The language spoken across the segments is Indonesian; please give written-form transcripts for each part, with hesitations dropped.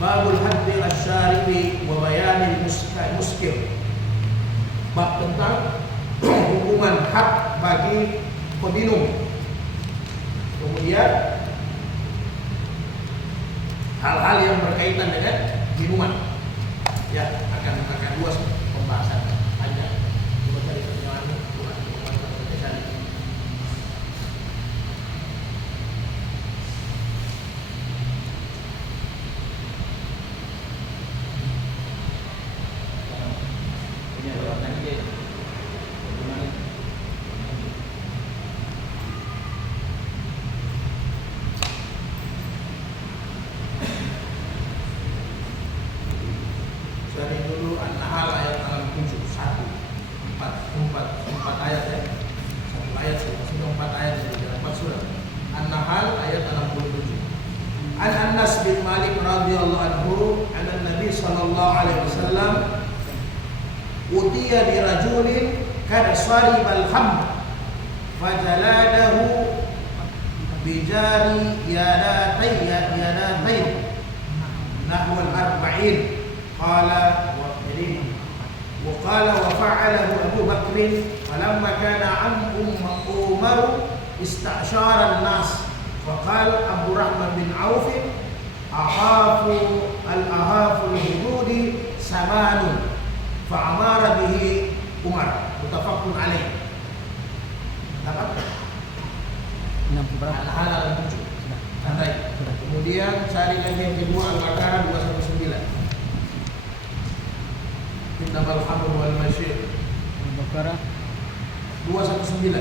Babul haddi asyaribi wa bayanil muskir. Bab tentang hukuman had bagi peminum. Kemudian hal-hal yang berkaitan dengan minuman. Ya, akan luas pembahasan panjang. Coba cari pertanyaan cari. Ini ada warnanya dia. Bagaimana? Cari dulu An-Nahl ayat 67 empat ayat ya. Satu ayat sudah 4 ayat sudah 4 surah. An-Nahl ayat 67. An Anas bin Malik radhiyallahu anhu anna Nabi sallallahu alaihi wasallam utiya bi rajulin kad saribal khamr fajaladahu bijari yadatain nahwa al-arba'in qala wa qala wa fa'alahu Abu Bakr falamma kana Umar ista'shara an-nas faqala Abu Rahman bin Auf ahafu al-hududi samanun fa'amara bihi Umar mutafaqun alaih. Dapat? Al-Nahl al-7. Tandai. Kemudian cari lagi yang kedua Al-Baqarah 219. Innamal khamru wal maisir. Al-Baqarah 219.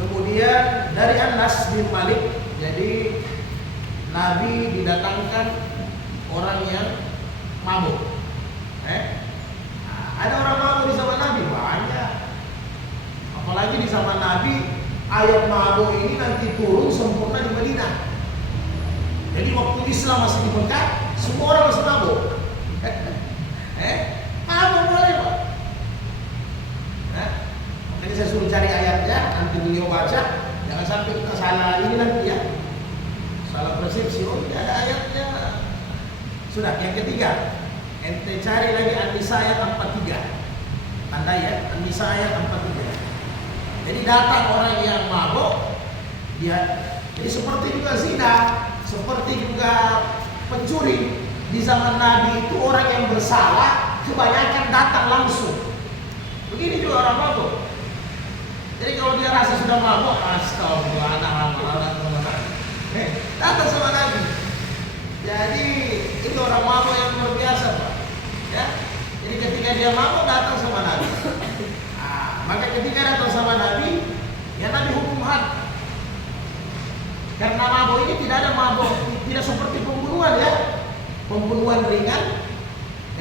Kemudian dari Anas bin Malik, jadi Nabi didatangkan orang yang mabuk. Ada orang mabuk di zaman Nabi banyak. Apalagi di zaman Nabi ayat mabuk ini nanti turun sempurna di Madinah. Jadi waktu Islam masih di Mekah, semua orang masih mabuk. Mabuk boleh Pak. Makanya saya suruh cari ayatnya, nanti beliau baca. Jangan sampai kita salah ini nanti ya. Salah persepsi, oh tidak ada ayatnya. Sudah, yang ketiga. Ente cari lagi An-Nisa ayat 43. Tanda ya, An-Nisa ayat 43. Jadi datang orang yang mabuk, dia jadi seperti juga zina, seperti juga pencuri. Di zaman Nabi itu orang yang bersalah kebanyakan datang langsung. Begini juga orang mabuk. Jadi kalau dia rasa sudah mabuk, astagfirullahaladzim, datang sama Nabi. Jadi itu orang mabuk yang luar biasa Pak. Ya, jadi ketika dia mabuk datang sama Nabi. Maka ketika datang sama Nabi, ya Nabi hukum had. Karena mabuk ini tidak ada mabuk, tidak seperti pembunuhan ya. Pembunuhan ringan,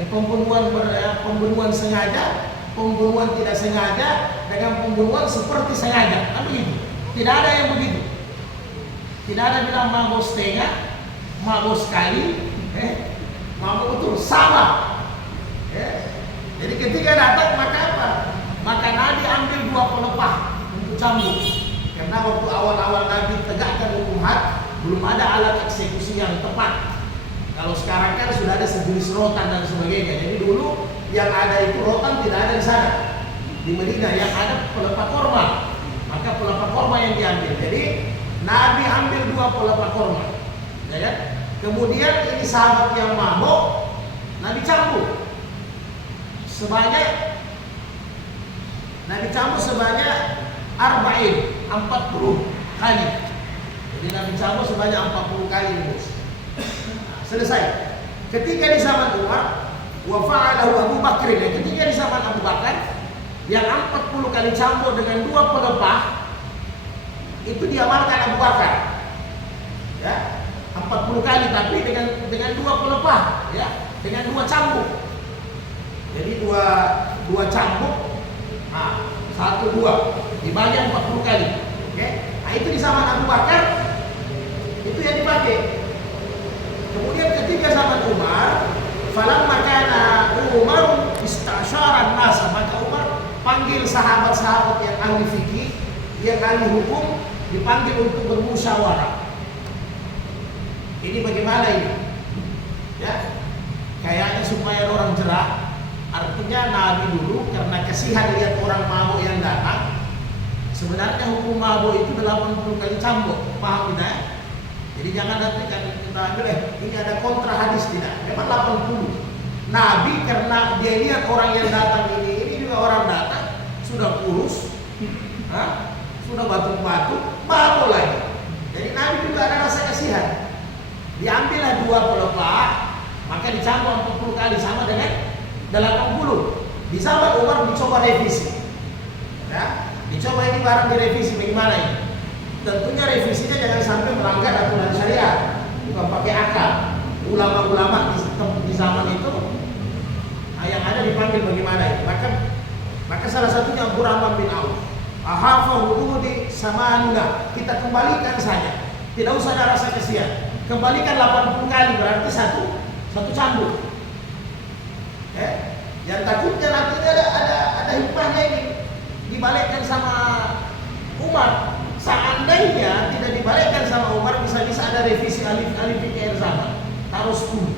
pembunuhan sengaja, pembunuhan tidak sengaja, dengan pembunuhan seperti sengaja. Kan begitu. Tidak ada yang begitu. Tidak ada bilang mabuk setengah, mabuk sekali, mabuk betul sama. Jadi ketika datang maka apa? Maka Nabi ambil 2 pelepah untuk cambuk. Karena waktu awal-awal Nabi tegakkan hukum had, belum ada alat eksekusi yang tepat. Kalau sekarang kan sudah ada sejenis rotan dan sebagainya. Jadi dulu yang ada itu rotan tidak ada di sana. Di Madinah yang ada pelepah korma. Maka pelepah korma yang diambil. Jadi Nabi ambil 2 pelepah korma. Ya kan? Kemudian ini sahabat yang mabuk, Nabi cambuk. Nabi cambuk sebanyak 40 kali. Jadi Nabi cambuk sebanyak 40 kali bos. Selesai. Ketika di zaman Umar, wa fa'alahu Abu Bakr. Ketika di zaman Abu Bakar, yang 40 kali cambuk dengan 2 pelepah itu diamalkan Abu Bakar. Ya, 40 kali tapi dengan 2 pelepah, ya, dengan 2 cambuk. Jadi dua cambuk, 1, 2 dibagi 40 kali. Oke, nah itu di zaman Abu Bakar itu yang dipakai. Kemudian ketika zaman Umar, falamma kana Umar ista'syara an-nas, maka Umar panggil sahabat-sahabat yang ahli fikih, yang ahli hukum, dipanggil untuk bermusyawarah. Ini bagaimana ini? Ya, kayaknya supaya orang jerah. Artinya Nabi dulu karena kasihan lihat orang mabuk yang datang. Sebenarnya hukum mabuk itu 80 kali cambuk, paham kita ya? Jadi jangan nanti kan kita ambil ini ada kontra hadis, tidak. Memang 80. Nabi karena dia lihat orang yang datang ini juga orang datang sudah kurus, sudah batuk-batuk, mabuk lagi. Jadi Nabi juga ada rasa kasihan. Diambillah 2 pelepah, maka dicambuk 40 kali sama dengan 80. Di zaman Umar dicoba revisi. Ya, dicoba ini barang direvisi bagaimana ini? Tentunya revisinya jangan sampai melanggar aturan syariat, bukan pakai akal. Ulama-ulama di zaman itu yang ada dipanggil bagaimana ini? Maka salah satunya Abdurrahman bin Auf. Ahafa hududi samanuna, kita kembalikan saja. Tidak usah ada rasa kasihan. Kembalikan 80 kali berarti satu cambuk. Yang takutnya nanti ada hikmahnya ini dibalikkan sama Umar. Seandainya tidak dibalikkan sama Umar, bisa-bisa ada revisi alif fikih sama. Taruh 10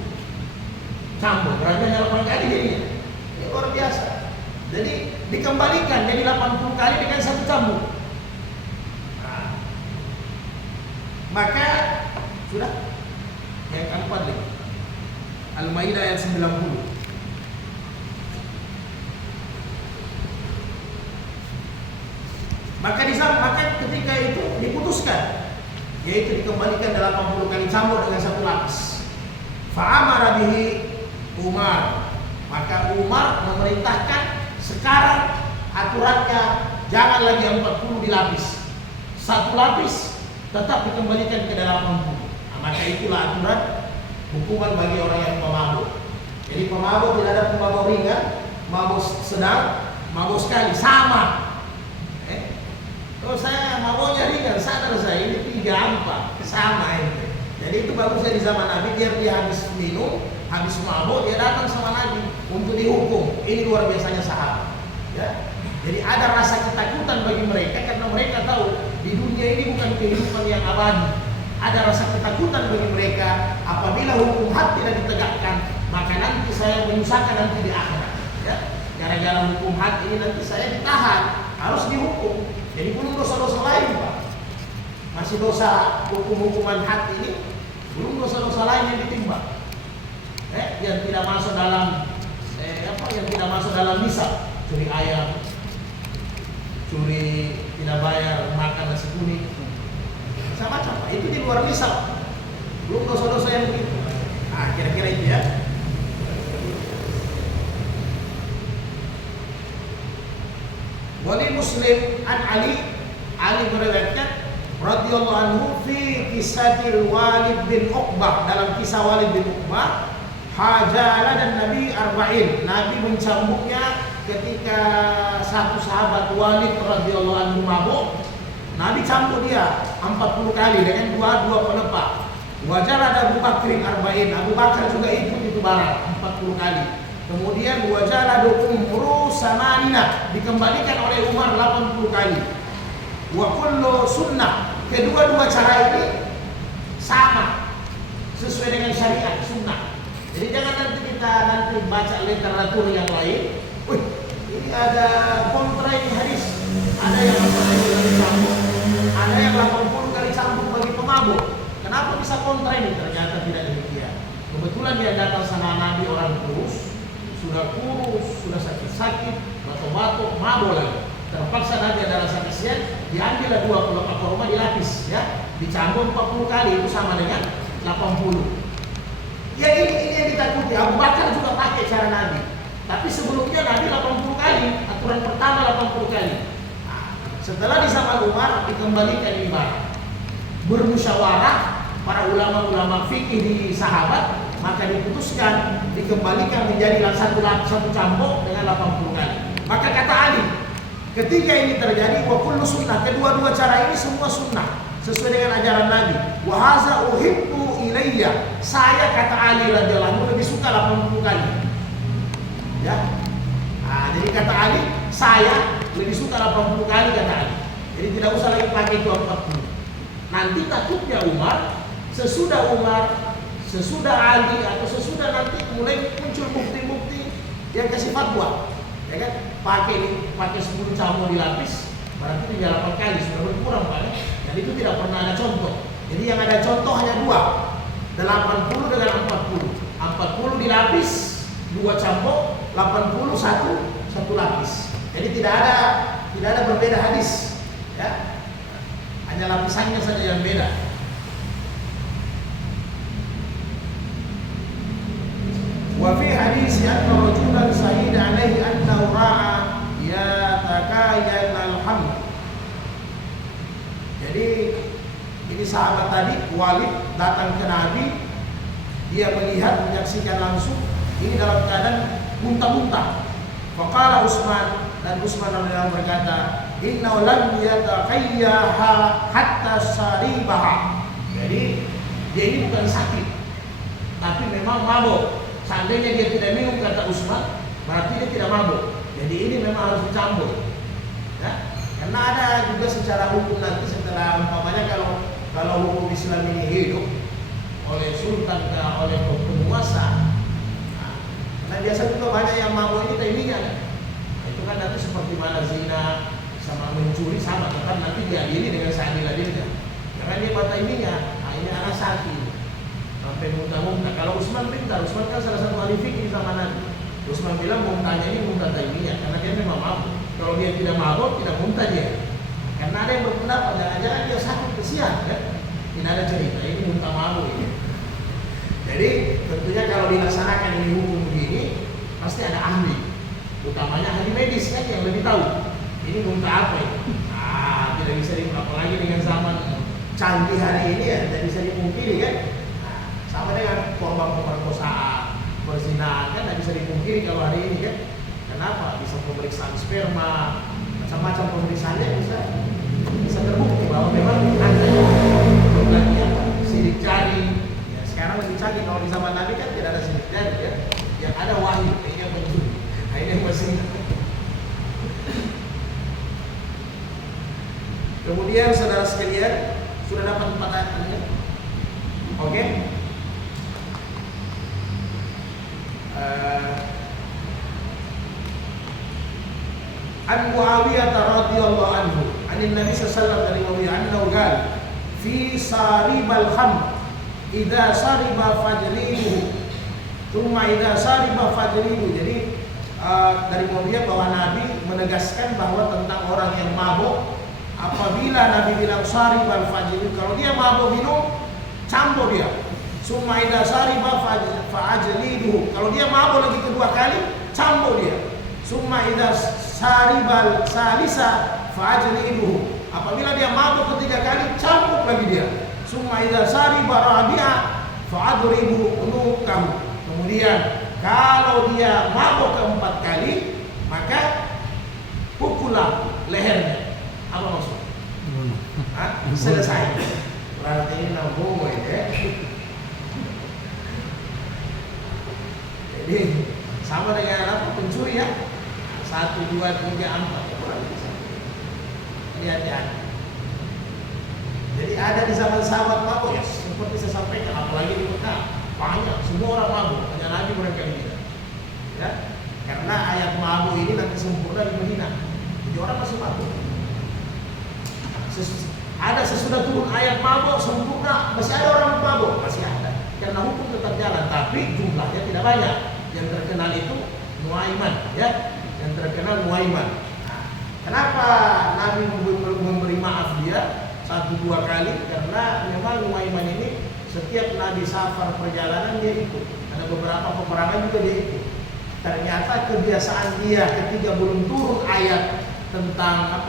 cambuk, berarti hanya 8 kali jadinya. Ini luar biasa. Jadi dikembalikan jadi 80 kali dengan satu cambuk. Nah, maka sudah yang keempat nih, Al-Maidah ayat 90. Maka ketika itu diputuskan, yaitu dikembalikan 80 kali cambuk dengan satu lapis. Fa'amara bihi Umar. Maka Umar memerintahkan sekarang aturannya jangan lagi 40 dilapis. Satu lapis tetap dikembalikan ke 80. Nah, maka itulah aturan hukuman bagi orang yang pemabuk. Jadi pemabuk tidak ada pemabuk ringan, mabuk sedang, mabuk sekali, sama. Kalau saya mabuknya ringan, sadar saya ini 3-4 sama ini. Jadi itu bagusnya di zaman Nabi, dia habis minum, habis mabuk, dia datang sama Nabi untuk dihukum. Ini luar biasanya sahabat. Ya. Jadi ada rasa ketakutan bagi mereka karena mereka tahu di dunia ini bukan kehidupan yang abadi. Ada rasa ketakutan bagi mereka apabila hukum had tidak ditegakkan, maka nanti saya menyusahkan nanti di akhirat. Ya. Gara-gara hukum had ini nanti saya ditahan, harus dihukum. Jadi belum dosa-dosa lain, Pak. Masih dosa hukuman had ini, belum dosa-dosa lain yang ditimbang. Yang tidak masuk dalam yang tidak masuk dalam nisab, curi ayam, curi tidak bayar makan nasi kuning, macam-macam, Pak. Itu di luar nisab. Belum dosa-dosa yang begitu. Nah, kira-kira itu ya. Wali Muslim an Ali meriwayatkan radhiyallahu anhu fi kisahil Walid bin Uqbah, dalam kisah Walid bin Uqbah, hajala dan Nabi arba'in, Nabi mencambuknya ketika satu sahabat Walid radhiyallahu anhu mabuk. Nabi cambuk dia 40 kali dengan dua pelepah. Wajala ada Abu Bakrin arba'in, Abu Bakar juga ikut itu barang 40 kali. Kemudian wajala Umru samanina, dikembalikan oleh Umar 80 kali. Wa kullu sunnah, kedua-dua cara ini sama, sesuai dengan syariat sunnah. Jadi jangan nanti kita baca literatur yang lain. Wih, ini ada kontra ini hadis. Ada yang 40 kali cambuk, ada yang 80 kali cambuk bagi pemabuk. Kenapa bisa kontra ini? Ternyata tidak demikian. Kebetulan dia datang sama Nabi orang kurus, sudah sakit-sakit, batuk-batuk, mabuk lagi. Terpaksa Nabi ada rasa kasihan, diambillah 2 pelepah kurma dilapis, ya, dicambuk 40 kali, itu sama dengan 80. Ya ini yang ditakuti. Abu Bakar juga pakai cara Nabi. Tapi sebelumnya Nabi 80 kali, aturan pertama 80 kali. Nah, setelah di zaman Umar dikembalikan ibarat. Bermusyawarah para ulama-ulama fikih di sahabat, maka diputuskan dikembalikan menjadi satu cambuk dengan 80 kali. Maka kata Ali, ketika ini terjadi wa kullu sunnah, kedua-dua cara ini semua sunnah sesuai dengan ajaran Nabi. Wa haza uhibbu ilayya, saya kata Ali radhiyallahu anhu lebih suka 80 kali. Ya. Nah, jadi kata Ali, saya lebih suka 80 kali kata Ali. Jadi tidak usah lagi pakai itu 40. Nanti takutnya Umar sesudah Umar, sesudah Ali, atau sesudah nanti mulai muncul bukti-bukti yang kasih fatwa, ya kan? Pakai 10 cambuk dilapis, berarti 8 kali sudah berkurang Pak. Dan itu tidak pernah ada contoh. Jadi yang ada contoh hanya 2, 80 dengan 40. 40 dilapis 2 cambuk, 80 satu lapis. Jadi tidak ada berbeda hadis, ya. Hanya lapisannya saja yang beda. Wa fi hadis anna rajulan sahida alaihi annahu ra'a yatakayyan al-hamd. Jadi ini sahabat tadi Walid datang ke Nabi, dia melihat, menyaksikan langsung ini dalam keadaan muntah-muntah. Faqala Utsman, dan Utsman radhiyallahu berkata, inna lam yatakayyaha hatta saribaha. Jadi dia ini bukan sakit, tapi memang mabuk. Seandainya dia tidak minum, kata Utsman, berarti dia tidak mabuk. Jadi ini memang harus dicampur, ya? Karena ada juga secara hukum nanti setelah umpamanya kalau hukum Islam ini hidup oleh sultan dan oleh penguasa. Nah, karena biasa juga banyak yang mabuk ini taiminya kan. Nah, itu kan nanti seperti mana zina sama mencuri sama, tetap nanti diadili dengan seadil-adilnya. Karena dia buat taiminya, nah ini anak sakit sampai muntah-muntah. Kalau Utsman pintar, Utsman kan salah satu ahli fikih sama Nabi. Utsman bilang muntahnya ini muntah taiminya karena dia memang mabuk. Kalau dia tidak mabuk, tidak muntah dia. Karena ada yang berpendapat jangan-jangan dia sakit kesian kan. Tidak ada cerita ini muntah mabuk ini. Jadi tentunya kalau dilaksanakan ini hukum begini pasti ada ahli, utamanya ahli medis kan yang lebih tahu ini muntah apa ini. Tidak bisa apalagi dengan zaman canggih hari ini ya, tidak bisa dipungkiri kan. Sama dengan korban pemerkosaan, perzinahan kan tidak bisa dipungkiri kalau hari ini kan. Kenapa? Bisa pemeriksaan sperma, macam-macam pemeriksaannya bisa terbukti bahwa memang ada yang sidik jari. Ya, sekarang lebih canggih. Kalau di zaman Nabi kan tidak ada sidik jari ya. Yang ada wahyu, ini yang mencuri. Nah, ini yang masih. Kemudian saudara sekalian sudah dapat 4 ayat ini. Oke. An Muawiyah radhiyallahu anhu, anin Nabi sallallahu alaihi wasallam dari Muawiyah annahu qala fi saribal khamr idza sariba fajrihu thumma idza sariba fajrihu. Jadi dari Muawiyah bahwa Nabi menegaskan bahwa tentang orang yang mabuk, apabila Nabi bilang saribal fajrihu, kalau dia mabuk minum, campur dia. Thumma idza sariba fajrihu, kalau dia mabuk lagi kedua kali, campur dia. Thumma idza saribal salisa fa'ajliduhu, apabila dia mabuk ketiga kali, cambuk lagi dia. Summa idza sariba rabi'a fa'adribu unukahu, kemudian kalau dia mabuk keempat kali, maka pukullah lehernya. Apa maksudnya? Selesai. Berarti ini nabung ya. Jadi sama dengan apa? Pencuri ya. 1, 2, 3, 4 hati-hati. Jadi ada di zaman sahabat mabuk ya, seperti saya sampaikan, apalagi di Mekah banyak, semua orang mabuk, hanya Nabi barangkali tidak. Ya, karena ayat mabuk ini nanti sempurna di Madinah, jadi orang masih mabuk. Ada sesudah turun ayat mabuk sempurna, masih ada orang mabuk, masih ada. Karena hukum tetap jalan, tapi jumlahnya tidak banyak. Yang terkenal itu Nuaiman, ya. Yang terkenal Nuaiman. Nah, kenapa Nabi memberi maaf dia 1-2 kali? Karena memang Nuaiman ini setiap Nabi safar perjalanan dia ikut. Ada beberapa peperangan juga dia ikut. Ternyata kebiasaan dia ketika belum turun ayat tentang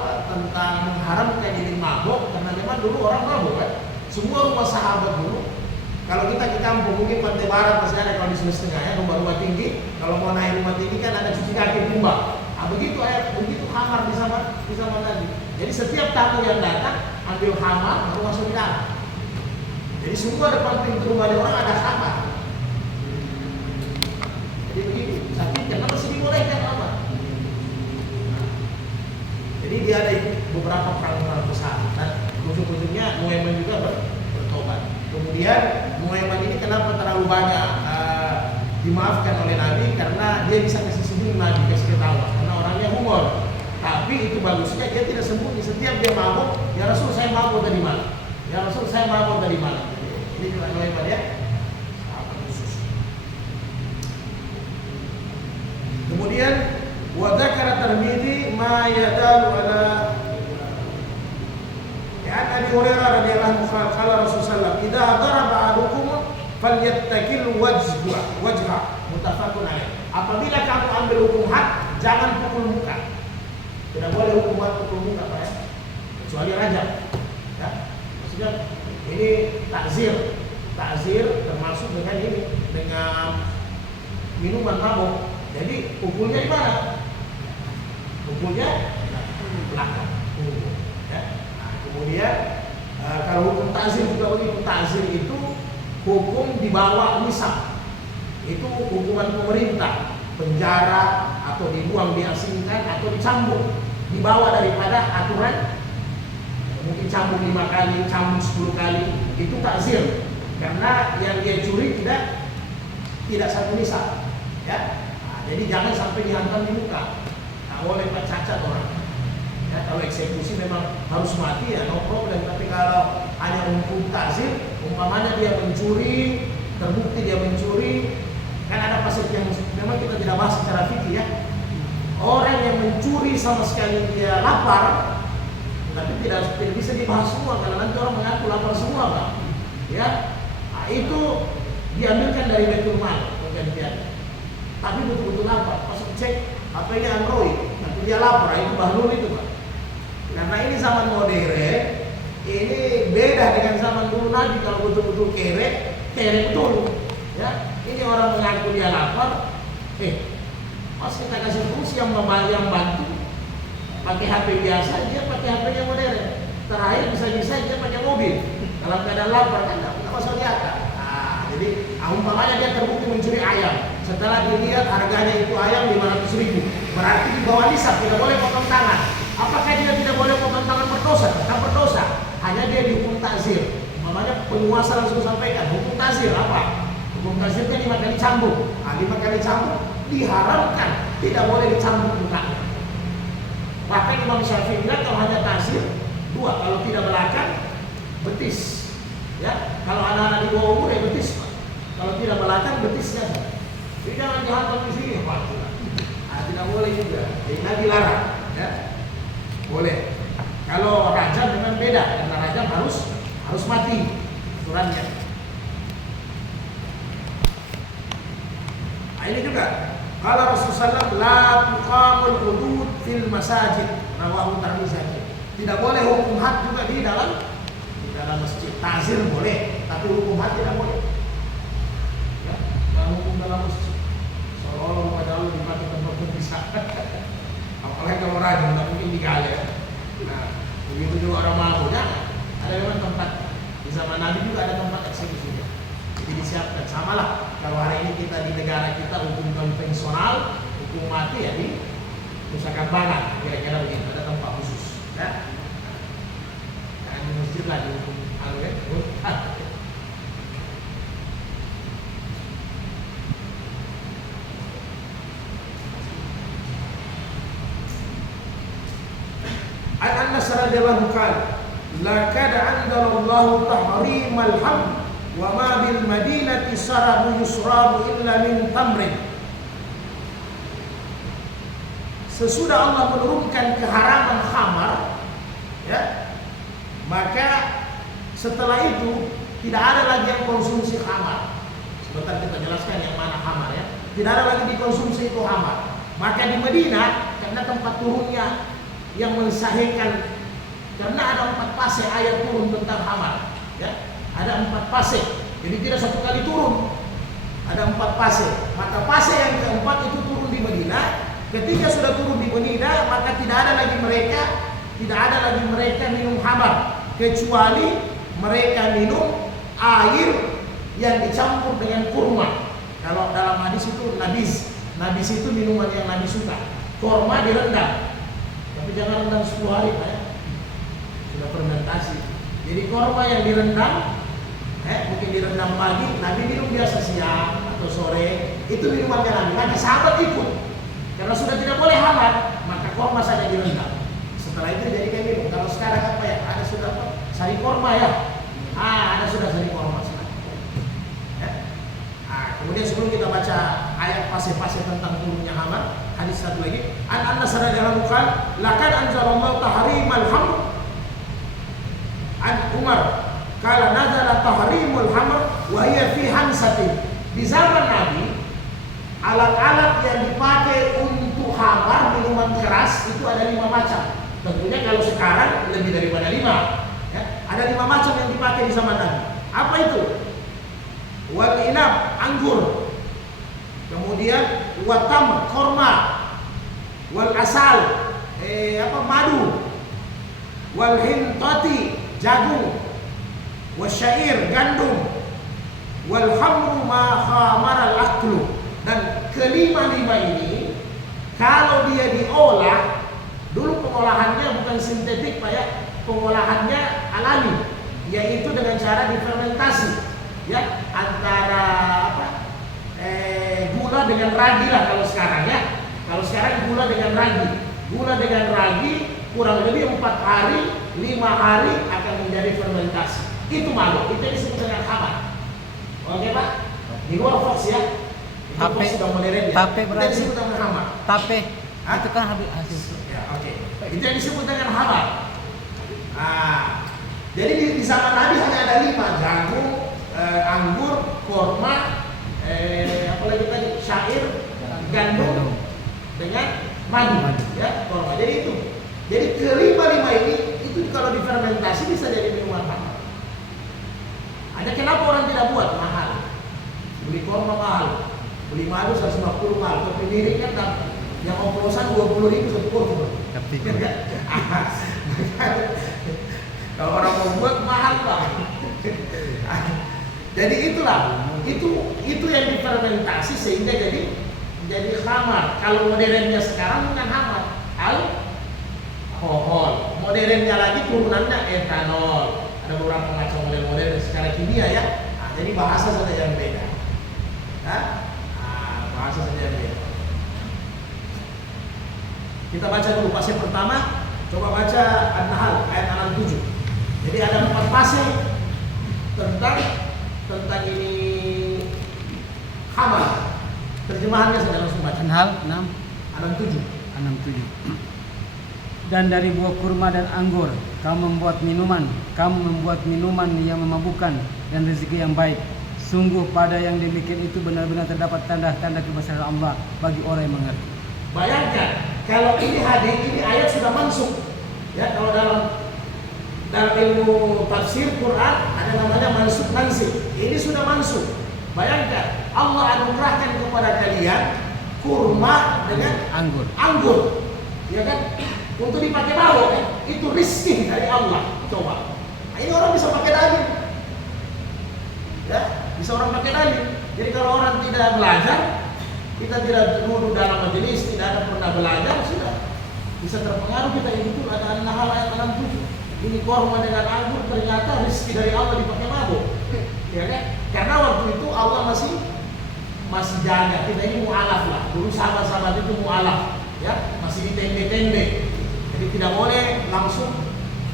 mengharamkan ini mabuk, karena memang dulu orang mabuk kan. Semua rumah sahabat dulu. Kalau kita ke kampung, mungkin Pantai Barat masih ada, kalau di Sulawesi Tengah ya, rumah-rumah tinggi. Kalau mau naik rumah tinggi kan ada cuci kaki tumbang. Nah, begitu hamar di zaman Nabi. Jadi setiap tamu yang datang ambil hamar lalu masuk di dalam. Jadi semua depan pintu rumah orang ada hamar. Jadi begini, sakit kenapa masih dibolehkan hamar? Jadi dia ada beberapa perang besar dan ujung-ujungnya Nuaiman juga bertobat. Kemudian Nuaiman ini kenapa terlalu banyak dimaafkan oleh Nabi? Karena dia bisa kasih sembunyi Nabi, kasih ketawa, karena orangnya humor. Tapi itu bagusnya dia tidak sembunyi. Setiap dia mabuk, ya Rasul saya mabuk dari mana? Ya Rasul saya mabuk dari mana? Ini juga Nuaiman ya. Sahabat khusus. Kemudian wa dzakara Tirmidzi ma yadalu ala ya Abi Hurairah radhiyallahu anhu qala Rasulullah idza daraba ahadukum falyattakil wajha muttafaqun alaih. Apabila kamu ambil hukum had, jangan pukul muka. Tidak boleh hukum had pukul muka, Pak ya. Kecuali rajam. Ya. Maksudnya ini takzir. Takzir termasuk dengan ini, dengan minuman mabuk. Jadi pukulnya di mana? Pukulnya belakang. Ya. Nah, kemudian kalau hukum takzir juga begitu. Takzir itu hukum di bawah nisab. Itu hukuman pemerintah, penjara atau dibuang, diasingkan atau dicambuk. Di bawah daripada aturan, mungkin cambuk 5 kali, cambuk 10 kali. Itu takzir. Karena yang dia curi tidak satu nisab. Ya. Jadi jangan sampai dihantam di muka. Nah, boleh Pak cacat orang. Ya, kalau eksekusi memang harus mati ya no problem. Tapi kalau hanya hukum takzir, umpamanya dia mencuri, terbukti dia mencuri, kan ada pasal yang memang kita tidak bahas secara fikih ya. Orang yang mencuri sama sekali dia lapar, tapi tidak bisa dibahas semua karena nanti orang mengaku lapar semua Pak. Ya, nah, itu diambilkan dari Baitul Mal penggantian. Tapi betul-betul lapar, pas cek HP-nya Android, tapi dia lapar, itu bahlul itu Pak. Karena ini zaman modern, ini beda dengan zaman dulu Nabi. Kalau betul-betul kere betul. Ya, ini orang mengaku dia lapar, pas kita kasih fungsi yang bantu, pakai HP biasa, dia pakai HP yang modern. Terakhir bisa-bisa dia pakai mobil. Kalau keadaan lapar kan tidak masuk di akal. Nah, jadi umpamanya dia terbukti mencuri ayam. Setelah dilihat harganya itu ayam 500.000, berarti di bawah nisab, tidak boleh potong tangan. Apakah dia tidak boleh potong tangan berdosa? Tetap berdosa. Hanya dia dihukum takzir. Umpamanya penguasa langsung sampaikan hukum takzir apa? Hukum takzirnya 5 kali cambuk. Nah, 5 kali cambuk diharamkan, tidak boleh dicambuk mukanya. Bahkan Imam Syafi'i bilang kalau hanya takzir 2, kalau tidak belakang betis. Ya, kalau anak-anak di bawah umur ya betis Pak. Kalau tidak belakang betisnya. Jadi jangan dihantam di sini Pak. Nah, tidak boleh juga. Jadi Nabi larang. Ya. Boleh. Kalau rajam memang beda, karena rajam harus mati aturannya. Nah, ini juga kalau Rasulullah la tuqamul hudud fil masajid, rawahu Tirmidzi. Tidak boleh hukum had juga di dalam masjid. Ta'zir boleh, tapi hukum had tidak boleh. Ya, yang hukum dalam masjid seolah-olah padahal dipakai tempat bisa. Apalagi kalau rajam, tak mungkin digali ya. Nah, begitu juga orang mabuknya, ada memang tempat di zaman Nabi juga ada tempat eksekusinya. Jadi disiapkan. Sama lah kalau hari ini kita di negara kita hukum konvensional, hukum mati ya di Nusa Kambangan, kira-kira begitu, ada tempat khusus. Ya, jangan di masjid lah dihukum ya. Anas radhiyallahu anhu laqad anzalallahu tahrimal hamd wa ma bil madinati sarabu yusrabu illa min tamrin. Sesudah Allah menurunkan keharaman khamar, ya, maka setelah itu tidak ada lagi yang konsumsi khamar. Sebentar kita jelaskan yang mana khamar ya. Tidak ada lagi dikonsumsi itu khamar. Maka di Madinah karena tempat turunnya yang mensahihkan, karena ada 4 fase ayat turun tentang khamar, ya, ada 4 fase, jadi tidak satu kali turun, ada 4 fase. Maka fase yang keempat itu turun di Madinah. Ketika sudah turun di Madinah, maka tidak ada lagi mereka minum khamar, kecuali mereka minum air yang dicampur dengan kurma. Kalau dalam hadis itu nabis itu minuman yang Nabi suka. Kurma direndam. Tapi jangan rendam 10 hari Pak ya. Sudah fermentasi. Jadi korma yang direndam mungkin direndam pagi, Nabi minum biasa siang atau sore, itu minumannya Nabi. Maka sahabat ikut, karena sudah tidak boleh halal, maka korma saja direndam. Setelah itu jadi kayak minum. Kalau sekarang apa ya? Ada sudah apa? Sari korma ya. Ada sudah sari korma sudah. Ya. Kemudian sebelum kita baca ayat pasir-pasir tentang turunnya hamar, hadis satu lagi. An sadaqallahu qala laqad anzalallahu tahrimal hamr. An Umar kala nazala tahrimul hamr wa hiya fi hansatin. Di zaman Nabi, alat-alat yang dipakai untuk hamar minuman keras itu ada 5 macam. Tentunya kalau sekarang lebih daripada 5. Ya. Ada 5 macam yang dipakai di zaman Nabi. Apa itu? Wal inab, anggur. Kemudian watam, korma. Wal asal, madu. Wal hintati, jagung. Wasyair, gandum. Wal hamru ma khamara al-aqlu. Dan kelima-lima ini kalau dia diolah, dulu pengolahannya bukan sintetik Pak ya, pengolahannya alami, yaitu dengan cara difermentasi ya, antara gula dengan ragi lah kalau sekarang ya. Kalau sekarang gula dengan ragi kurang lebih 4 hari 5 hari akan menjadi fermentasi. Itu malu, itu disebut dengan hamar. Oke Pak, di luar Fox ya. Tape sudah modern ya. Tape berarti. Itu disebut dengan hamar. Tape. Itu kan hasil. Ya, oke. Itu yang disebut dengan hamar. Jadi di zaman Nabi hanya ada 5, jagung, anggur, korma, apalagi tadi syair, gandum dengan madu, ya, korma. Jadi itu. Jadi kelima-lima ini itu kalau difermentasi bisa jadi minuman hamar. Ada kenapa orang tidak buat? Mahal. Beli korma mahal, beli madu 150 mahal. Kopi miring kan yang oplosan 20.000 satu kopi. Kalau orang mau buat mahal Pak. Jadi itulah, itu yang difermentasi sehingga jadi khamar. Kalau modernnya sekarang bukan khamar, alkohol. Modernnya lagi turunannya etanol. Ada beberapa macam model-model secara kimia ya. Jadi bahasa saja yang beda. Bahasa saja yang beda. Kita baca dulu pasal pertama. Coba baca An-Nahl ayat 67. Jadi ada 4 pasal tentang ini khamar. Terjemahannya saya langsung baca. An-Nahl 67. Dan dari buah kurma dan anggur kamu membuat minuman yang memabukkan dan rezeki yang baik. Sungguh pada yang demikian itu benar-benar terdapat tanda-tanda kebesaran Allah bagi orang yang mengerti. Bayangkan kalau ini hadis, ini ayat sudah masuk. Ya, kalau dalam ilmu tafsir Quran ada namanya mansukh nansik. Ini sudah masuk. Bayangkan Allah anugerahkan kepada kalian kurma dengan anggur. Ya kan? Untuk dipakai bau kan? Itu rizki dari Allah. Coba. Ini orang bisa pakai daging. Ya, bisa orang pakai daging. Jadi kalau orang tidak belajar, kita tidak duduk dalam majelis, tidak ada pernah belajar, sudah bisa terpengaruh kita. Itu ada An-Nahl ayat 67. Ini korma dengan anggur ternyata rizki dari Allah dipakai mabuk. Ya kan? Karena waktu itu Allah masih jaga kita, ini mu'alaf lah. Dulu sahabat-sahabat itu mu'alaf, ya, masih di tende-tende. Jadi tidak boleh langsung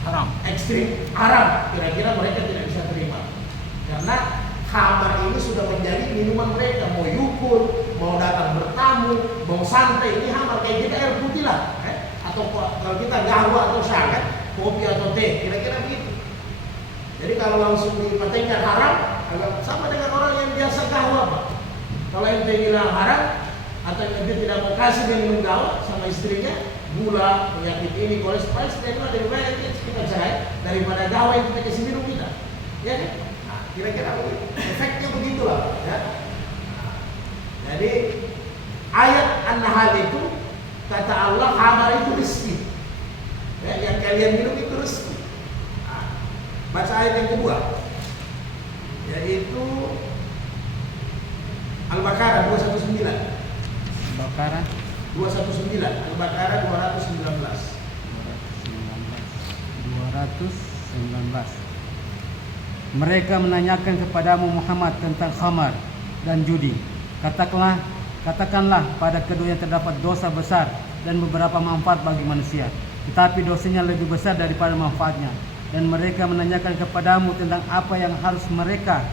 Haram. Ekstrim, haram. Kira-kira mereka tidak bisa terima. Karena khamar ini sudah menjadi minuman mereka. Mau yukul, mau datang bertamu, mau santai, ini khamar. Kayak kita air putih lah, atau kalau kita gahwa atau syah, kopi atau teh, kira-kira begitu. Jadi kalau langsung dipatenkan haram, agak sama dengan orang yang biasa gahwa Pak. Kalau ente bilang haram, atau ente tidak mau kasih dia minum gahwa sama istrinya, gula, penyakit ini, kolesterol, daripada kita cerai, daripada gahwa yang kita kasih minum kita. Ya kan? Nah, kira-kira begitu. Efeknya begitulah. Ya. Jadi ayat An-Nahl itu kata Allah, khamar itu rezeki. Ya, yang kalian minum itu rezeki. Nah, baca ayat yang kedua, yaitu Al-Baqarah 219. Al-Baqarah 219, Al-Baqarah 219. Mereka menanyakan kepadamu Muhammad tentang khamar dan judi. Katakanlah pada keduanya terdapat dosa besar dan beberapa manfaat bagi manusia, tetapi dosanya lebih besar daripada manfaatnya. Dan mereka menanyakan kepadamu tentang apa yang harus mereka.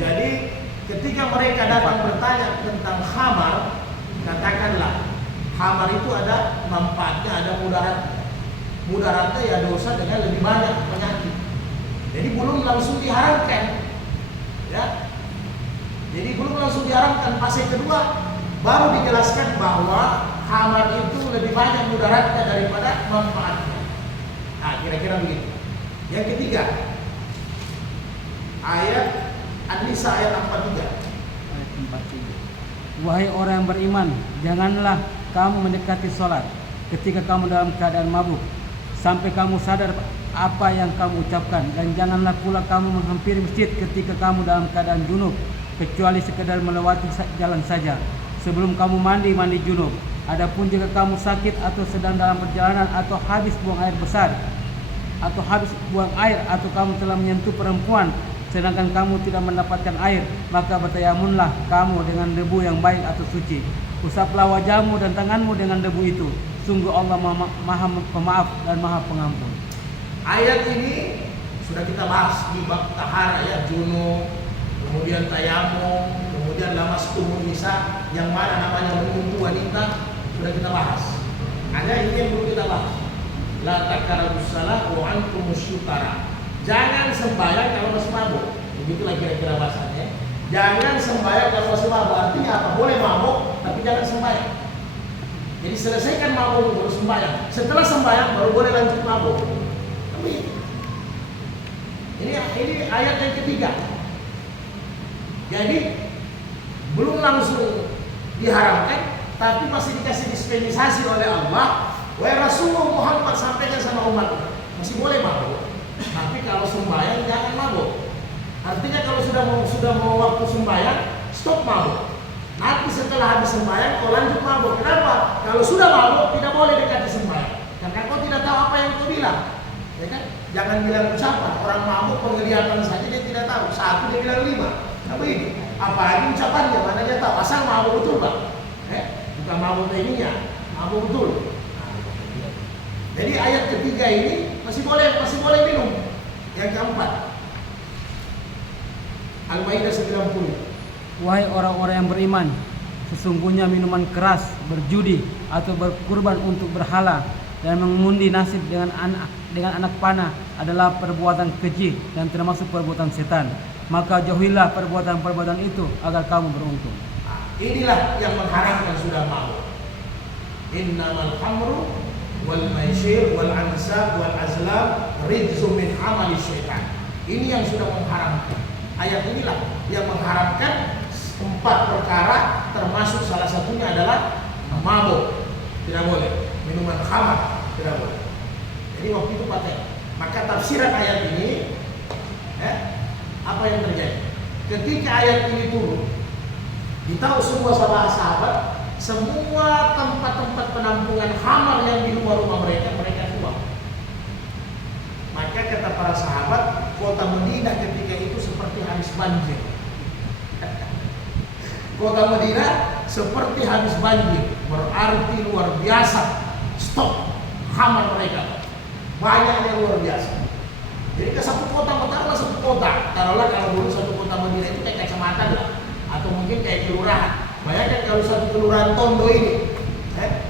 Jadi ketika mereka datang bertanya tentang khamar, katakanlah khamar itu ada manfaatnya, ada mudaratnya ya dosa dengan lebih banyak penyakit. Jadi belum langsung diharamkan, ya. Jadi belum langsung diharamkan. Fase kedua baru dijelaskan bahwa khamar itu lebih banyak mudaratnya daripada manfaatnya. Nah, kira-kira begitu. Yang ketiga, ayat An-Nisa ayat 43. Ayat 43. Wahai orang yang beriman, janganlah kamu mendekati sholat ketika kamu dalam keadaan mabuk, sampai kamu sadar apa yang kamu ucapkan, dan janganlah pula kamu menghampiri masjid ketika kamu dalam keadaan junub, kecuali sekedar melewati jalan saja. Sebelum kamu mandi junub. Adapun jika kamu sakit atau sedang dalam perjalanan, atau habis buang air besar, atau habis buang air, atau kamu telah menyentuh perempuan sedangkan kamu tidak mendapatkan air, maka bertayamunlah kamu dengan debu yang baik atau suci. Usaplah wajahmu dan tanganmu dengan debu itu. Sungguh Allah Maha Pemaaf dan Maha Pengampun. Ayat ini sudah kita bahas di bab tahara, ya, junub, kemudian tayamum, kemudian lamastumun nisa, yang mana namanya menyentuh wanita, sudah kita bahas. Hanya ini yang perlu kita bahas. La takarabus salah wa antum syukara. Jangan sembahyang kalau masih mabuk. Begitulah kira-kira bahasanya. Jangan sembahyang kalau masih mabuk. Artinya apa? Boleh mabuk, tapi jangan sembahyang. Jadi selesaikan mabuk baru sembahyang. Setelah sembahyang baru boleh lanjut mabuk. Ini ayat yang ketiga. Jadi belum langsung diharamkan, tapi masih dikasih dispensasi oleh Allah. Wahai Rasulullah Muhammad, sampaikan sama umat, masih boleh mabuk, tapi kalau sembahyang jangan mabuk. Artinya kalau sudah mau waktu sembahyang, stop mabuk. Nanti setelah habis sembahyang kau lanjut mabuk. Kenapa? Kalau sudah mabuk tidak boleh dekati sembahyang, karena kau tidak tahu apa yang kau bilang. Ya kan? Jangan bilang ucapan. Orang mabuk penglihatan saja dia tidak tahu. Satu dia bilang 5. Apa itu? Apalagi ucapannya, mana dia tahu? Asal mabuk betul, Pak. Bukan mabuk ininya, mabuk betul. Jadi ayat ketiga ini masih boleh minum. Yang keempat, Al-Maidah 90. Wahai orang-orang yang beriman, sesungguhnya minuman keras, berjudi, atau berkurban untuk berhala, dan mengundi nasib dengan anak panah adalah perbuatan keji dan termasuk perbuatan setan. Maka jauhilah perbuatan-perbuatan itu agar kamu beruntung. Inilah yang mengharamkan sudah mabuk. Innamal khamru wal maisir wal ansab wal azlam rijzum min amali syaitan. Ini yang sudah mengharamkan. Ayat inilah yang mengharamkan 4 perkara, termasuk salah satunya adalah mabuk. Tidak boleh. Minuman khamar tidak boleh. Jadi waktu itu pakai. Maka tafsiran ayat ini, apa yang terjadi? Ketika ayat ini turun, ditahu semua sahabat, semua tempat-tempat penampungan khamar yang di rumah-rumah mereka tuang. Maka kata para sahabat, kota Madinah ketika itu seperti habis banjir. Kota Madinah seperti habis banjir, berarti luar biasa. Stop khamar mereka, banyaknya luar biasa. Jadi ke satu kota, taruhlah kalau dulu satu kota Madinah itu kayak kecamatan lah, atau mungkin kayak kelurahan. Bayangkan kalau satu kelurahan Tondo ini,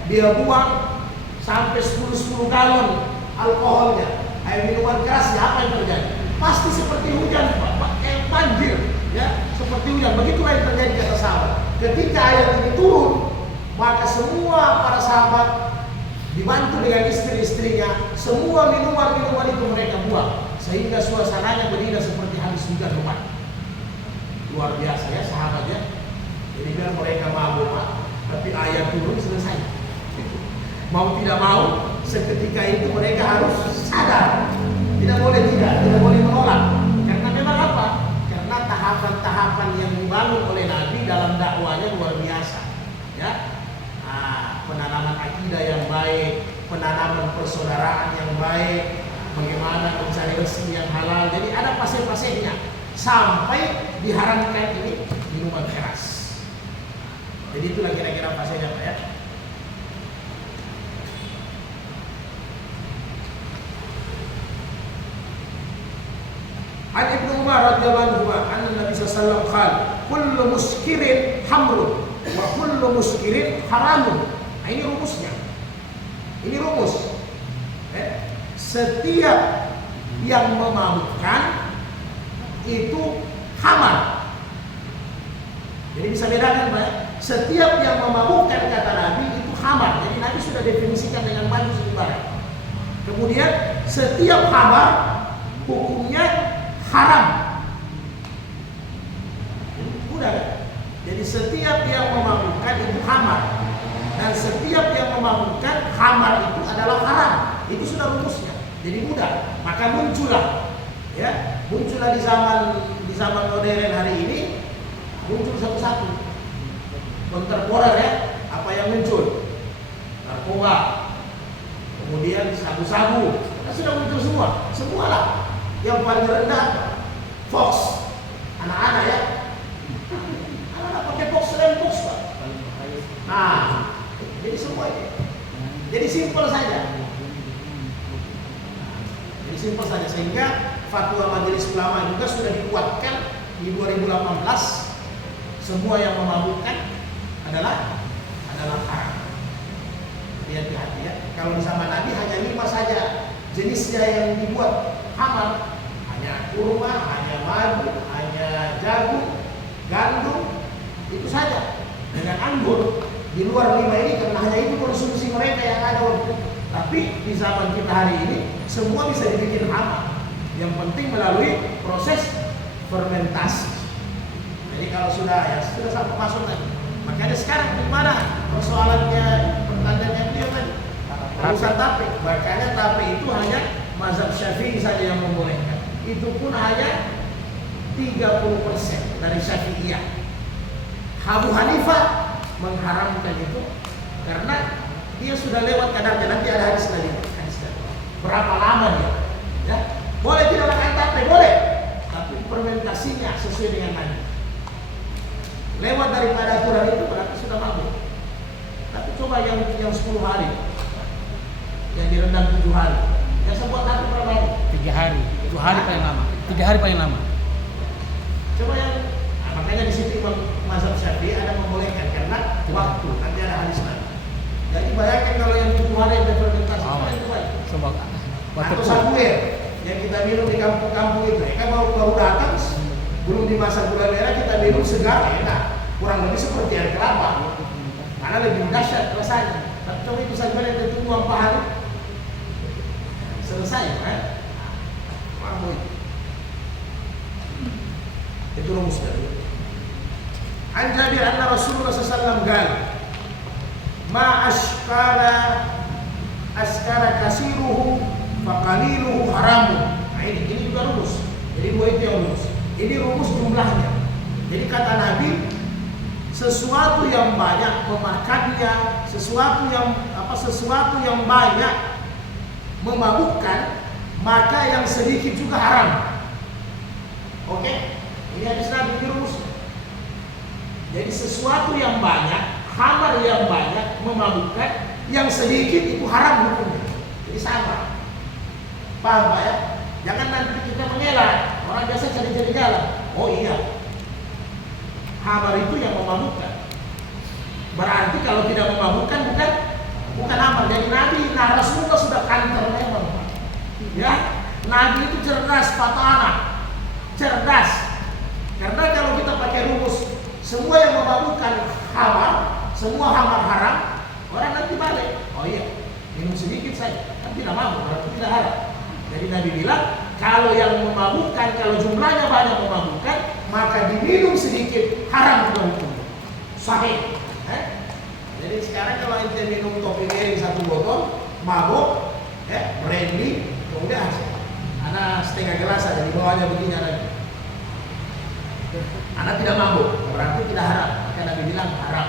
dia buang sampai 10 galon alkoholnya, air minuman keras, apa yang terjadi? Pasti seperti hujan, kayak banjir, ya, seperti hujan. Begitulah yang terjadi kata sahabat. Ketika ayat ini turun, maka semua para sahabat dibantu dengan istri-istrinya, semua minuman itu mereka buang, sehingga suasananya Madinah seperti habis hujan lebat. Luar biasa ya sahabatnya. Jadi biar mereka mabuk, tapi ayat turun selesai. Mau tidak mau, seketika itu mereka harus sadar. Tidak boleh menolak. Karena memang apa? Karena tahapan-tahapan yang dibangun oleh Nabi dalam dakwanya luar biasa. Ya, penanaman akidah yang baik, penanaman persaudaraan yang baik, bagaimana mencari rezeki yang halal. Jadi ada fase-fasenya sampai diharamkan ini minuman keras. Jadi itulah kira-kira fasenya Pak ya. An Ibnu Umar radhiyallahu anhu anna Nabi sallallahu alaihi wasallam qala kullu muskirin hamrun wa kullu muskirin haramun. Nah, ini rumusnya. Ini rumus. Setiap yang memabukkan itu khamar. Jadi bisa bedakan Pak ya? Setiap yang memabukkan kata Nabi itu khamar. Jadi Nabi sudah definisikan dengan bagus ibarat. Kemudian setiap khamar hukumnya haram. Udah kan? Jadi setiap yang memabukkan itu khamar, dan setiap yang memabukkan khamar itu adalah haram. Itu sudah rumusnya. Jadi mudah. Maka muncullah di zaman modern hari ini muncul satu-satu. Kontemporer ya, apa yang muncul? Narkoba, kemudian sabu-sabu, sudah muncul semua lah. Yang paling rendah Fox, anak-anak ya, anak-anak pakai Fox dan Fox Pak. Nah, jadi semua ini, jadi simpel saja. Jadi simpel saja sehingga fatwa Majelis Ulama juga sudah dikuatkan di 2018. Semua yang memabukkan adalah haram. Jadi hati-hati ya. Kalau di zaman Nabi hanya 5 saja jenisnya yang dibuat hamar. Hanya kurma, hanya madu, hanya jagung, gandum, itu saja. Dengan anggur. Di luar 5 ini karena hanya itu konsumsi mereka yang ada waktu itu. Tapi di zaman kita hari ini semua bisa dibikin hamar. Yang penting melalui proses fermentasi. Jadi kalau sudah sampai masuk lagi. Makanya sekarang di mana persoalannya, pertanyaannya dia kan urusan tape. Makanya tape itu hanya mazhab Syafi'i saja yang membolehkan. Itu pun hanya 30% dari Syafi'iyah. Abu Hanifah mengharamkan itu karena dia sudah lewat kadarnya. Nanti ada hadis tadi. Berapa lama dia? Ya, boleh tidak makan tape, boleh. Tapi fermentasinya sesuai dengan Nabi. Lewat daripada aturan itu berarti sudah mabuk. Tapi coba yang 10 hari, yang direndam 7 hari, yang sebuah tape berapa hari? 3 hari, 2 hari paling lama. 3 hari paling lama. Coba yang makanya di situ mazhab Syafi'i ada membolehkan karena waktu, nanti ada hadis Nabi. Jadi bayangkan kalau yang 7 hari yang fermentasi itu baik. Coba Atau sabuer yang kita minum di kampung-kampung itu, kan baru datang, belum dimasak gula merah, kita minum segar, enak. Kurang lebih seperti air kelapa, karena lebih dahsyat rasanya. Tapi coba itu sabuer yang tertunggu 4 hari, selesai kan? Mampu itu rumus dari. An Jabir anna Rasulullah sallallahu alaihi wasallam ma askara kasiruhu faqaliluhu haramun. Nah ini juga rumus. Jadi dua itu yang rumus. Ini rumus jumlahnya. Jadi kata Nabi, sesuatu yang banyak memakannya, sesuatu yang banyak memabukkan, maka yang sedikit juga haram. Oke? Ini hadis Nabi di rumusnya. Jadi sesuatu yang banyak, khamar yang banyak memabukkan, yang sedikit itu haram hukumnya. Jadi sama. Paham Pak ya? Jangan nanti kita mengelak. Orang biasa cari-cari jalan. Oh iya, khamar itu yang memabukkan. Berarti kalau tidak memabukkan bukan khamar. Jadi Nabi, Rasulullah sudah kantor memang. Ya, Nabi itu cerdas, fatana, cerdas. Karena kalau kita pakai rumus semua yang memabukkan khamar, semua khamar haram, orang nanti balik. Oh iya, minum sedikit saja, kan tidak mabuk, berarti tidak haram. Jadi Nabi bilang, kalau yang memabukkan, kalau jumlahnya banyak memabukkan, maka diminum sedikit haram juga hukumnya. Sahih. Jadi sekarang kalau ente minum topi miring 1 botol, mabuk, brandy, udah, anak setengah gelas aja di bawahnya begini lagi. Anak tidak mabuk, berarti tidak haram. Maka Nabi bilang haram.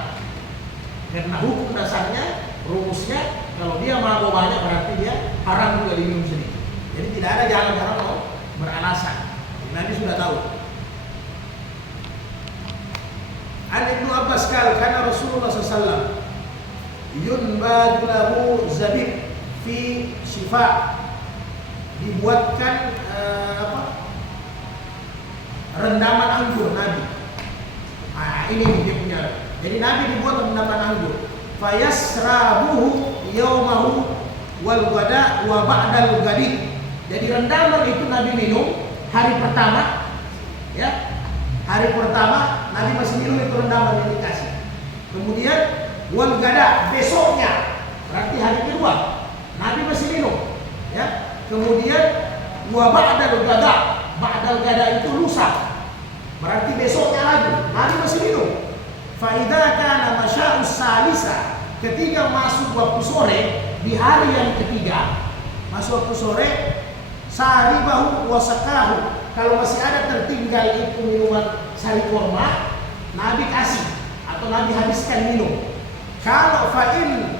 Karena hukum dasarnya, rumusnya, kalau dia mabuk banyak berarti dia haram juga diminum sedikit. Jadi tidak ada jalan karena mau beralasan. Nabi sudah tahu. An Ibnu Abbas kal kana Rasulullah SAW yunbad lahu zabib fi shifa, dibuatkan rendaman anggur Nabi. Ini dia punya. Jadi Nabi dibuat rendaman anggur. Fayasrabuhu yaumahu wal ghada wa ba'dal ghadi. Jadi rendaman itu Nabi minum hari pertama, ya. Hari pertama Nabi masih minum itu rendaman yang dikasih. Kemudian wal ghada, besoknya berarti hari kedua Nabi masih minum, ya. Kemudian wa ba'dal ghada, ba'dal ghada itu lusa. Berarti besoknya lagi Nabi masih minum. Fa idza kana masya'us salisa, ketika masuk waktu sore di hari yang ketiga, masuk waktu sore, saribahu wasakahu, kalau masih ada tertinggal itu minuman sari kurma, Nabi kasih atau Nabi habiskan minum. Kalau fa'in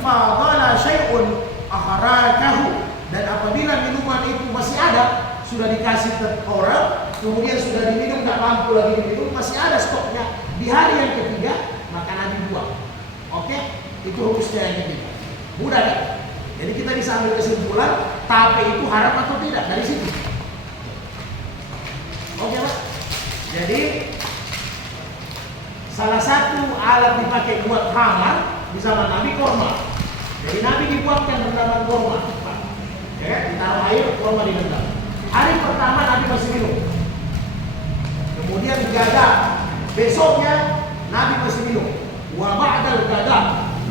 fadala syai'un akhrakahu, dan apabila minuman itu masih ada, sudah dikasih ke orang, kemudian sudah diminum, nggak mampu lagi diminum, masih ada stoknya di hari yang ketiga, maka Nabi buang. Oke, itu rumusnya yang ketiga. Mudah kan? Jadi kita bisa ambil kesimpulan tape itu haram atau tidak dari situ. Oke Pak. Jadi salah satu alat dipakai buat hamar di zaman Nabi korma. Jadi Nabi dibuatkan rendaman korma. Ya, ditaruh air, korma direndam. Hari pertama Nabi masih minum. Kemudian gada, besoknya Nabi masih minum. Wa ba'dal gada,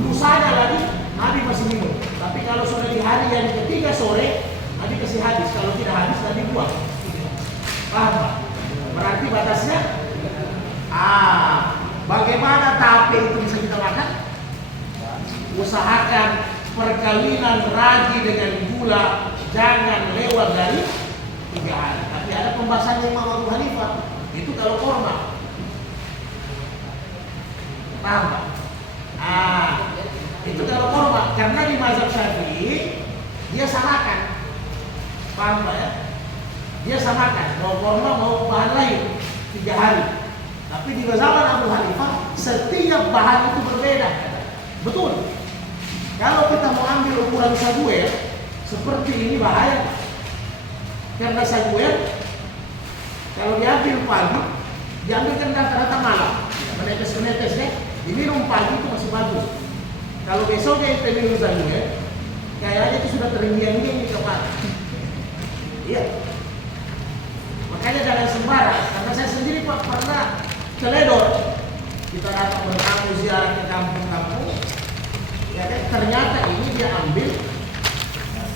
lusanya lagi Nabi masih minum. Tapi kalau sudah di hari yang ketiga sore, Nabi kasih habis. Kalau tidak habis, Nabi buang. Paham Pak? Berarti batasnya bagaimana tape itu bisa kita makan? Usahakan perkawinan ragi dengan gula jangan lewat dari 3 hari. Tapi ada pembahasannya Imam Abu Hanifah. Itu kalau korma. Paham Pak? Itu kalau korma. Karena di mazhab Syafi'i dia samakan. Paham Pak ya? Dia samakan. Mau korma mau bahan lain 3 hari. Tapi di zaman Abu Hanifah setiap bahan itu berbeda. Betul. Kalau kita mau ambil ukuran saguer seperti ini bahaya. Karena saguer kalau diambil pagi, diambilkan rata-rata malam, menetes-menetes ya, diminum pagi itu masih bagus. Kalau besoknya itu minum saguer, kayaknya itu sudah terngiang-ngiang di kepala. Iya. Makanya jangan sembarang. Karena saya sendiri Pak pernah teledor. Kita datang bertamu ziarah ke kampung-kampung, ya kan? Ternyata ini dia ambil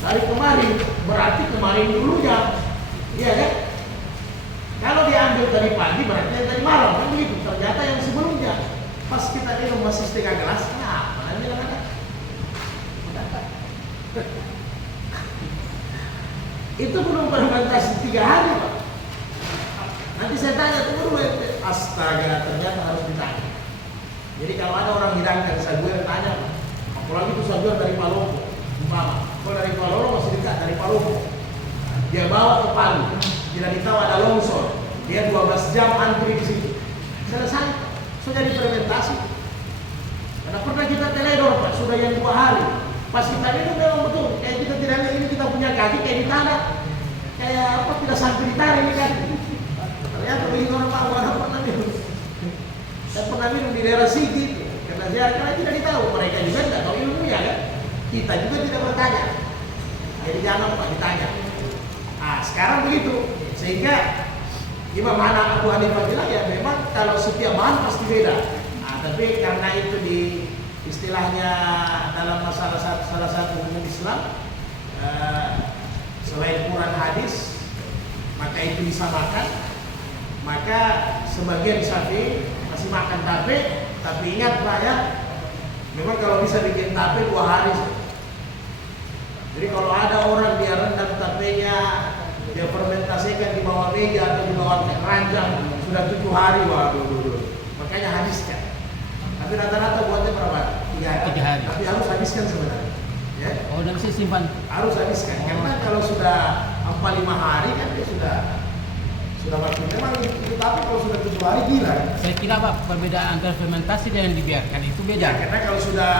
dari kemarin, berarti kemarin dulunya, iya kan? Kalau diambil dari pagi berarti dari malam, kan begitu. Ternyata yang sebelumnya, pas kita minum masih setengah gelas, apa namanya kan? Itu belum fermentasi 3 hari Pak. Nanti saya tanya dulu, astaga, ternyata harus ditanya. Jadi kalau ada orang hidangkan saguer, tanya Pak. Apalagi itu saguer dari Palopo, umpama. Kalau dari Palopo masih dekat, dari Palopo. Dia bawa ke Palu, tidak ditahu ada longsor. Dia 12 jam antri di situ. Selesai, sudah difermentasi. Karena pernah kita teledor Pak, sudah yang 2 hari. Pas kita minum memang betul, kayak kita tidak ini kita punya kaki kayak di tanah, kayak apa tidak sampai di tanah ini kan. Ternyata begitu orang Pak, orang pernah minum. Saya pernah minum di daerah Sigit, karena tidak ditahu, mereka juga tidak tahu ilmunya kan. Kita juga tidak bertanya. Jadi jangan Pak ditanya. Sekarang begitu, sehingga Imam Abu Hanifah bilang ya memang kalau setiap bahan pasti beda. Tapi karena itu di istilahnya dalam masalah salah satu hukum Islam, selain Quran hadis, maka itu disamakan. Maka sebagian Syafi'i masih makan tape, tapi ingat Pak ya, memang kalau bisa bikin tape 2 hari. Jadi kalau ada orang dia rendam tapenya, dia fermentasikan di bawah meja atau di bawah keranjang sudah 7 hari, waduh. Makanya habiskan. Tapi rata-rata buatnya berapa? 3 hari. Tapi harus habiskan sebenarnya. Ya, Oh, dan bisa simpan. harus habiskan. Karena kalau sudah 4-5 hari kan dia sudah mati. Memang itu, tapi kalau sudah 7 hari gila. Saya kira Pak, perbedaan antara fermentasi dan dibiarkan itu beda. Ya, karena kalau sudah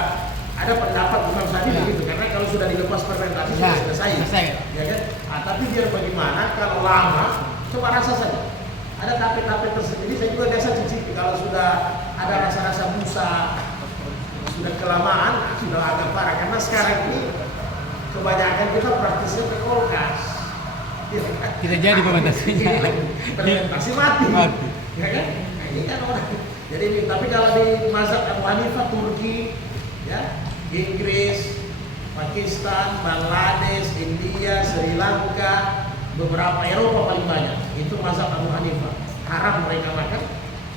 ada pendapat Imam Syafi'i Ya. begitu, karena kalau sudah dilepas fermentasi Ya, sudah selesai. selesai. Ya kan? Tapi biar bagaimana kalau lama, coba rasa saja. Ada tape-tape tersendiri, saya juga biasa cicipi. Kalau sudah ada rasa-rasa busa, sudah kelamaan, sudah agak parah. Karena sekarang ini kebanyakan kita praktisnya ke kulkas. Ya kan? Tidak jadi fermentasinya. Fermentasi mati. Mati. Ya kan? Nah, ini kan orang. Jadi tapi kalau di mazhab Abu Hanifah, Turki, ya, Inggris, Pakistan, Bangladesh, India, Sri Lanka, beberapa Eropa paling banyak. Itu mazhab Abu Hanifah. Haram mereka makan,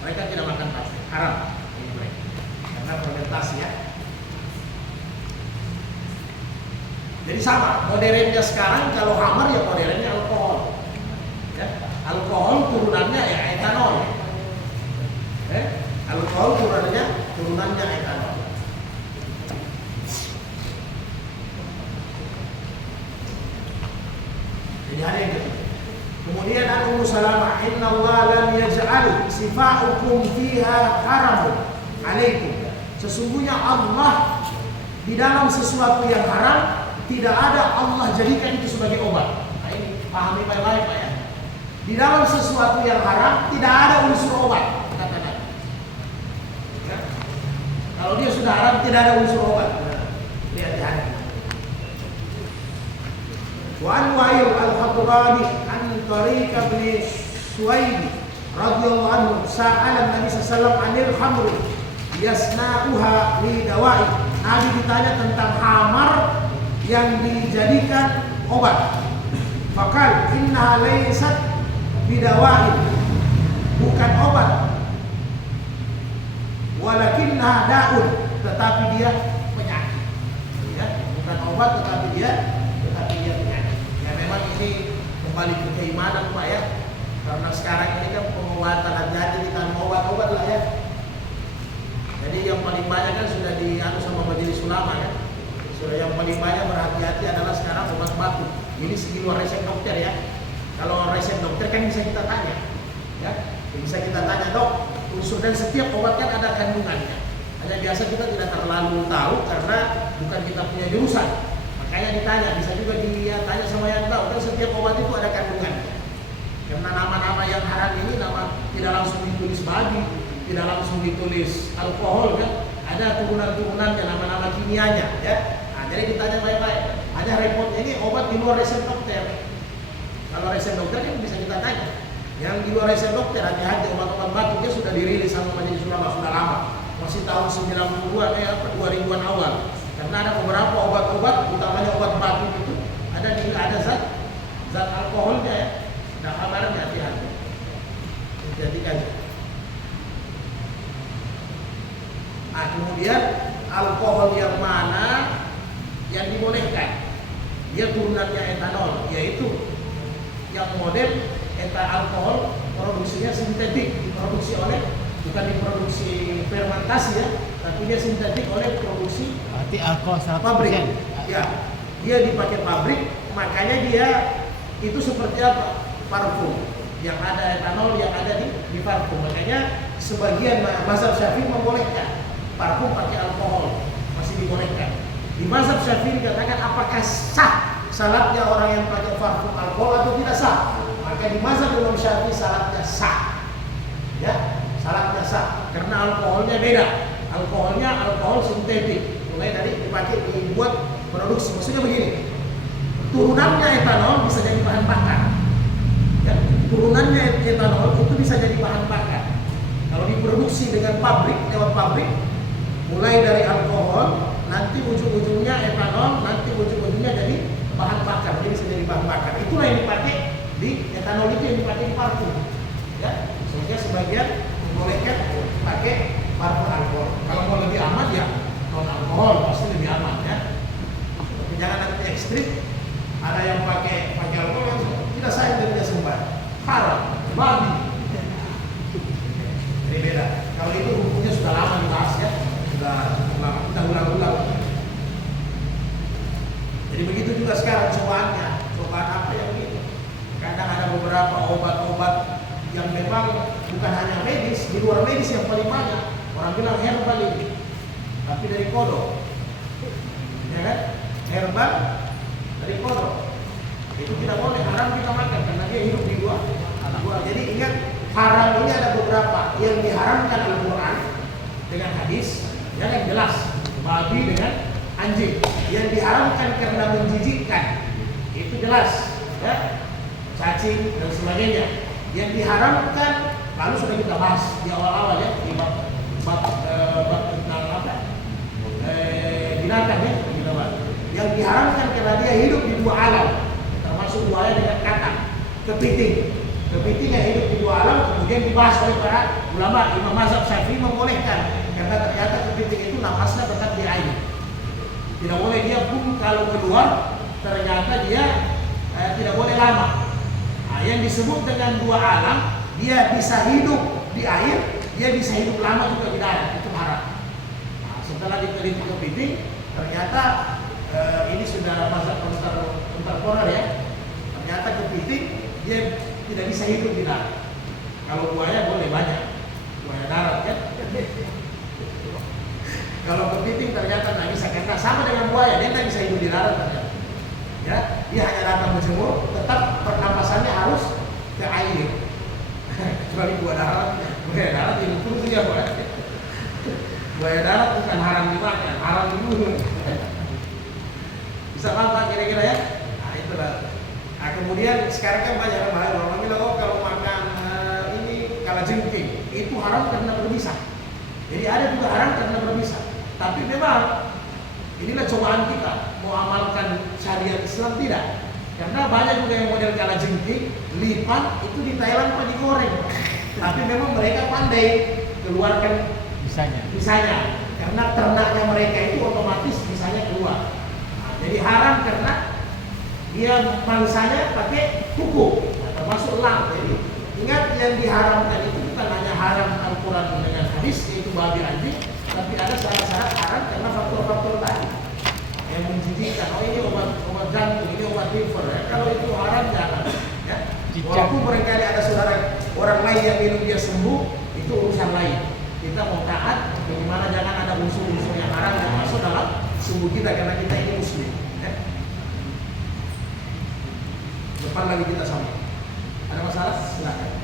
mereka tidak makan pasti. Haram ini mereka. Karena fermentasi ya. Jadi sama, modernnya sekarang kalau hammer ya modernnya alkohol. Ya, alkohol turunannya ya etanol. Alkohol turunannya etanol. Jadi ada yang ketiga. Kemudian Ummu Salamah, Inna Allah lam yaj'al sifa'ukum fiha haramun alaikum. Sesungguhnya Allah di dalam sesuatu yang haram tidak ada Allah jadikan itu sebagai obat. Nah, ini pahami baik-baik Pak ya. Di dalam sesuatu yang haram tidak ada unsur obat, kata Nabi. Ya. Kalau dia sudah haram tidak ada unsur obat. Lihat di hati. Wa an Wa'il al-Khattabi an Tariq bin Suwaid radhiyallahu anhu sa'ala Nabi sallallahu alaihi wasallam 'anil khamr yasna'uha li dawa'i. Nabi ditanya tentang khamar yang dijadikan obat. Fakal innaha laysat bidawa'i, bukan obat, walakinnaha da'un, tetapi dia penyakit. Ya, bukan obat tetapi dia penyakit. Ya memang ini kembali ke keimanan Pak ya. Karena sekarang ini kan pengobatan, hati-hati kita mau obat-obat lah ya. Jadi yang paling banyak kan sudah dianu sama majelis ulama ya. Sudah yang paling banyak berhati-hati adalah sekarang obat batuk. Ini di luar resep dokter ya. Kalau resep dokter kan bisa kita tanya, ya bisa kita tanya dok, unsur dan setiap obat kan ada kandungannya. Hanya biasa kita tidak terlalu tahu karena bukan kita punya jurusan. Makanya ditanya, bisa juga dia tanya sama yang tahu. Kan setiap obat itu ada kandungannya. Karena nama-nama yang haram ini nama tidak langsung ditulis babi, tidak langsung ditulis alkohol kan. Ada turunan-turunannya, nama-nama kimianya ya. Nah, jadi ditanya baik-baik. Ada repotnya ini obat di luar resep dokter. Kalau resep dokter kan bisa kita tanya. Yang di luar resep dokter hati-hati, obat-obat batuknya sudah dirilis sama majelis ulama sudah lama. Masih tahun 90-an 2000-an awal. Karena ada beberapa obat-obat, utamanya obat batuk itu ada zat alkoholnya ya. Nah, kabarnya hati-hati. Jadi aja. Nah, kemudian alkohol yang mana yang dibolehkan? Dia turunannya etanol, yaitu yang modern alkohol produksinya sintetik, diproduksi oleh bukan diproduksi fermentasi ya, tapi dia sintetik oleh produksi Berarti alkohol 100%. pabrik. Ya, dia dipakai pabrik, makanya dia itu seperti apa? Parfum. Yang ada etanol yang ada di parfum. Makanya sebagian mazhab Syafi'i membolehkan parfum pakai alkohol, masih dibolehkan. Di mazhab Syafi'i dikatakan apakah sah salatnya orang yang pakai parfum alkohol atau tidak sah? Maka di mazhab Imam Syafi'i salatnya sah. Ya, salatnya sah karena alkoholnya beda. Alkoholnya alkohol sintetik, mulai dari dipakai dibuat produksi. Maksudnya begini, turunannya etanol bisa jadi bahan bakar. Ya, turunannya etanol itu bisa jadi bahan bakar. Kalau diproduksi dengan pabrik, lewat pabrik, mulai dari alkohol, nanti ujung-ujungnya etanol, nanti ujung-ujungnya jadi bahan bakar, jadi bisa jadi bahan bakar. Itulah yang dipakai di etanol itu yang dipakai di parfum. Ya, sehingga sebagian membolehkan pakai parfum alkohol. Kalau mau lebih aman ya non alkohol pasti lebih aman ya. Tapi jangan nanti ekstrim. Ada yang pakai alkohol yang tidak sayang dan tidak sembah. Haram, babi. Jadi beda. Kalau itu hukumnya sudah lama dibahas ya. Sudah ulang-ulang. di luar medis yang paling banyak. Orang bilang herbal ini, tapi dari kodok, ya kan? Herbal dari kodok. Itu tidak boleh, haram kita makan karena dia hidup di dua. Jadi ingat, haram ini ada beberapa yang diharamkan Al-Quran dengan hadis, yang jelas, babi dengan anjing. Yang diharamkan karena menjijikkan, itu jelas, ya, cacing dan sebagainya. Yang diharamkan, lalu sudah kita bahas di awal-awal ya, di bab tentang apa? Binatang ya, kita bahas. Yang diharamkan karena dia hidup di dua alam, termasuk buaya dengan kata kepiting. Kepiting yang hidup di dua alam kemudian dibahas oleh para ulama. Imam Mazhab Syafi'i membolehkan karena ternyata kepiting itu napasnya tetap di air. Tidak boleh dia pun kalau keluar ternyata dia tidak boleh lama. Nah, yang disebut dengan dua alam, dia bisa hidup di air, dia bisa hidup lama juga di darat, itu haram. Nah, setelah diteliti kepiting, ternyata ini sudah mazhab kontemporer ya. Ternyata kepiting dia tidak bisa hidup di darat. Kalau buaya boleh banyak, buaya darat kan. Kalau kepiting ternyata tidak bisa, karena sama dengan buaya, dia tidak bisa hidup di darat ternyata. Ya, dia hanya datang berjemur, tetap pernapasannya harus ke air. Kecuali buaya darat ini pun punya buaya. Buaya darat bukan haram dimakan, haram dibunuh. Bisa paham kira-kira ya? Nah itulah. Nah kemudian sekarang kan banyak orang bilang, oh kalau makan ini kalajengking itu haram karena berbisa. Jadi ada juga haram karena berbisa. Tapi memang inilah cobaan kita mau amalkan syariat Islam tidak. Karena banyak juga yang model kalajengking, lipat itu di Thailand pun digoreng. Tapi memang mereka pandai keluarkan bisanya. Karena ternaknya mereka itu otomatis bisanya keluar. Nah, jadi haram karena dia mangsanya pakai kuku, termasuk elang. Jadi ingat, yang diharamkan itu bukan hanya haram Al-Quran dengan hadis, yaitu babi anjing, tapi ada syarat-syarat haram karena faktor-faktor tadi yang menjijikkan. Oh ini obat jantung, ini obat liver. Ya. Kalau itu haram jangan. Ya. Walaupun barangkali ada saudara orang lain yang minum dia sembuh, itu urusan lain. Kita mau taat, bagaimana jangan ada unsur-unsur yang haram yang masuk dalam sembuh kita karena kita ini muslim. Ya. Depan lagi kita sama. Ada masalah? Silakan.